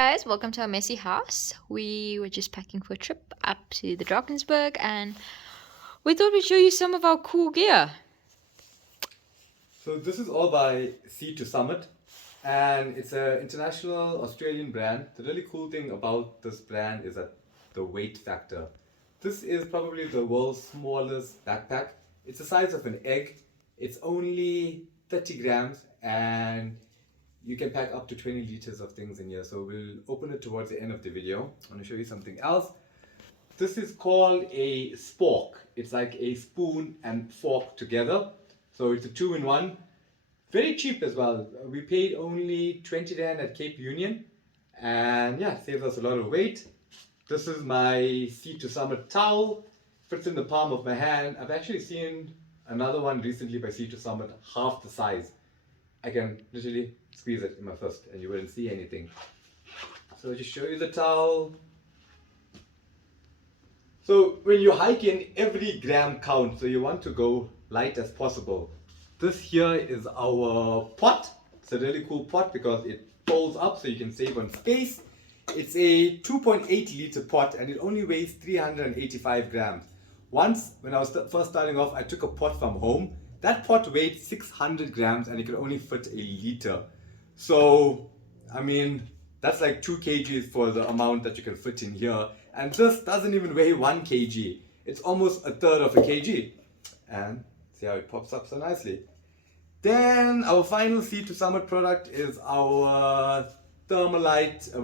Guys, welcome to our messy house. We were just packing for a trip up to the Drakensberg and we thought we'd show you some of our cool gear. So this is all by Sea to Summit, and it's an international Australian brand. The really cool thing about this brand is that the weight factor. This is probably the world's smallest backpack. It's the size of an egg. It's only 30 grams and you can pack up to 20 liters of things in here. So we'll open it towards the end of the video. I'm going to show you something else. This is called a spork. It's like a spoon and fork together. So it's a two-in-one. Very cheap as well. We paid only 20 rand at Cape Union. And yeah, saves us a lot of weight. This is my Sea to Summit towel. Fits in the palm of my hand. I've actually seen another one recently by Sea to Summit, half the size. I can literally squeeze it in my fist and you wouldn't see anything. So I'll just show you the towel. So when you hike in, every gram counts. So you want to go light as possible. This here is our pot. It's a really cool pot because it folds up so you can save on space. It's a 2.8 liter pot and it only weighs 385 grams. Once, when I was first starting off, I took a pot from home. That pot weighed 600 grams and it could only fit a liter. So, I mean, that's like 2 kgs for the amount that you can fit in here. And this doesn't even weigh 1 kg. It's almost a third of a kg. And see how it pops up so nicely. Then our final Sea to Summit product is our Thermalite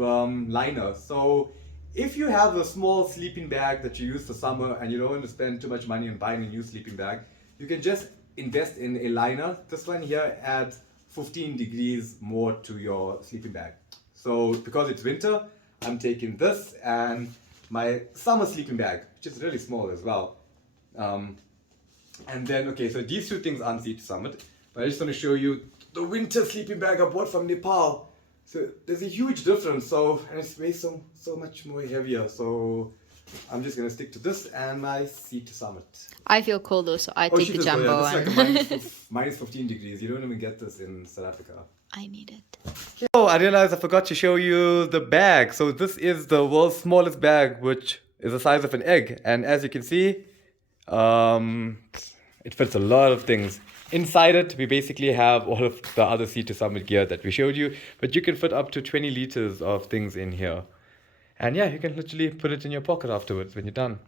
liner. So if you have a small sleeping bag that you use for summer and you don't want to spend too much money on buying a new sleeping bag, you can just invest in a liner. This one here adds 15 degrees more to your sleeping bag. So because it's winter, I'm taking this and my summer sleeping bag, which is really small as well. And then, okay, so these two things aren't Sea to Summit, but I just want to show you the winter sleeping bag I bought from Nepal. So there's a huge difference, and it weighs so much more heavier. So I'm just gonna stick to this and my Sea to Summit. I feel cold though, so I take the This jumbo is one. like a minus 15 degrees. You don't even get this in South Africa. I need it. Oh, I realized I forgot to show you the bag. So this is the world's smallest bag, which is the size of an egg. And as you can see, it fits a lot of things. Inside it, we basically have all of the other Sea to Summit gear that we showed you, but you can fit up to 20 liters of things in here. And yeah, you can literally put it in your pocket afterwards when you're done.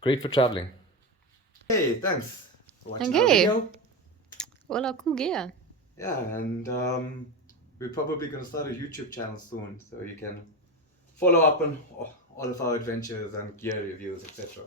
Great for traveling. Hey, thanks for watching our video. All our cool gear. Yeah, and we're probably going to start a YouTube channel soon, so you can follow up on all of our adventures and gear reviews, etc.